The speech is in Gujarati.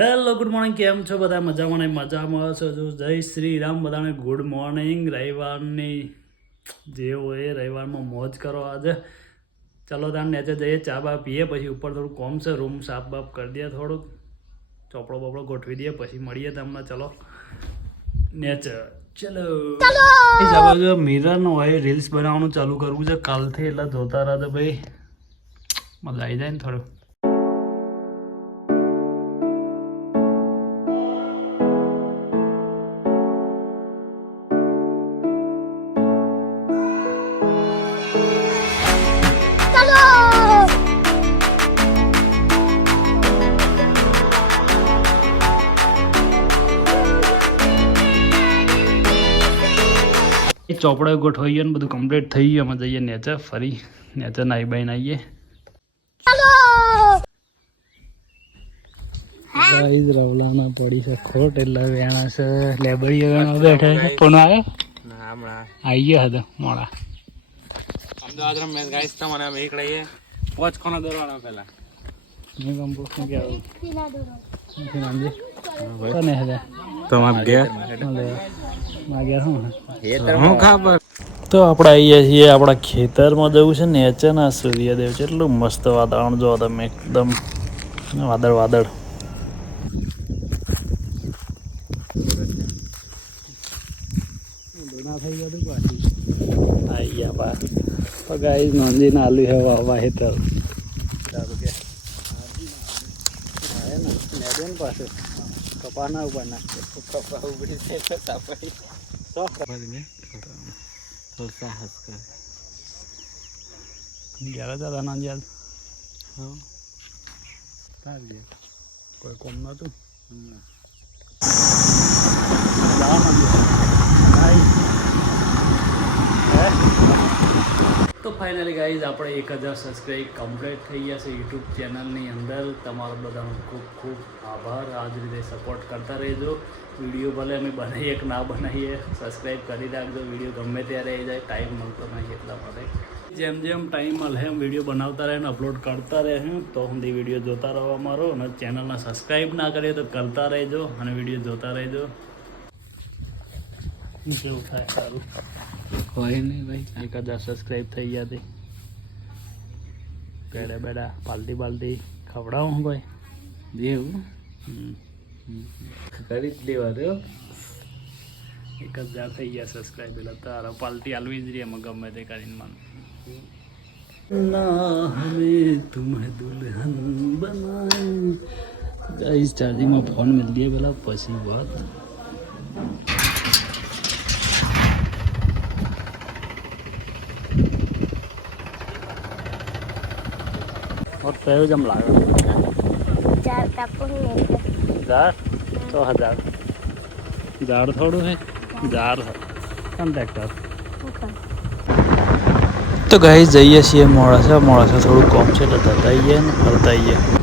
હેલો ગુડ મોર્નિંગ, કેમ છો બધા? મજામાં છો? જય શ્રી રામ બધાને ગુડ મોર્નિંગ. રવિવારની જે હોય રવિવારમાં મોજ કરો આજે. ચલો તાર નેચે જઈએ, ચા બા પીએ, પછી ઉપર થોડું કોમ છે, રૂમ સાફ બાફ કરી દઈએ, થોડુંક ચોપડો બોપડો ગોઠવી દઈએ, પછી મળીએ તમને. ચલો નેચે ચલો. મિરરનું હોય રીલ્સ બનાવવાનું ચાલુ કરવું છે કાલથી, એટલે જોતા રહો ભાઈ, મજા આવી જાય ને થોડું. ચોપડો ગોઠવાઈ ગયો ને બધું કમ્પ્લીટ થઈ ગયું. અમે જઈએ નેચે, ફરી નેચે નાઈ બાઈને આવીએ. ગાઈસ રવલાના પડી છે ખોટ, એટલે વેણા છે લેબડીઓ વેણા બેઠા છે. કોણ આવે? ના હમણાં આવી ગયા હતા મોડા. અમદાવાદ મેચ ગાઈસ તો મને એક લઈએ પોચ કોનો દરવાનો પહેલા મેં કંપો શું કે આવું નામજી કોને હતા તો આપ ગયા હું ખબર. તો આપણે આવીએ છીએ આપણા ખેતરમાં. જવું છે નેચે ના સૂર્યદેવ છે, એટલું મસ્ત વાતાવરણ જો તમે, એકદમ વાદળ વાદળ. થઈ ગયું પાછી આવી ગયા બા. તો ગાઈસ નોંધી ના આલુ હે વાહે તો પાસે કપા ના ઉભા નાખે કપા ઉભી છે સાપડી તો સાહસ કરે ગયા દાદા ના યાદ. હા તારી કોઈ કોમ નતું. તો ફાઇનલી ગાઈઝ આપણે 1000 સબસ્ક્રાઈબ કમ્પ્લીટ થઈ ગયા છે યુટ્યુબ ચેનલની અંદર. તમારો બધાનો ખૂબ ખૂબ આભાર. આ જ રીતે સપોર્ટ કરતા રહેજો. વિડીયો ભલે અમે બનાવીએ કે ના બનાવીએ, સબસ્ક્રાઈબ કરી રાખજો. વિડીયો ગમે ત્યારે આવી જાય, ટાઈમ મળતો નહીં એટલા માટે. જેમ જેમ ટાઈમ મળે એમ વિડીયો બનાવતા રહે ને અપલોડ કરતા રહે. તો સુધી વિડીયો જોતા રહો અમારો, અને ચેનલને સબસ્ક્રાઈબ ના કરીએ તો કરતા રહેજો અને વિડીયો જોતા રહેજો. કેવું થાય સારું હોય નહીં ભાઈ. 1000 સબસ્ક્રાઈબ થઈ ગયા હતી. બેડા બેડા પાલટી પાલટી ખવડાવું ભાઈ દેવું કરી જ દેવા દો. 1000 થઈ ગયા સબસ્ક્રાઈબ, એટલે તારા પાલટી આલવી જ રહી એમાં ગમે તે કરીને માનું. ના હમે તુમ્હે દુલ્હન બનાઈ. ગાઈસ ચાર્જિંગમાં ફોન મિલ દઈએ પેલા, પછી વાત. और पैर जम लागे जार तो 1000 जार थोड़ू है जार कॉन्ट्रैक्टर. तो गाइस જઈએ છીએ મોડાસા થોડું કોમ છે એટલે જતા આવીએ ને ફરતા આવીએ.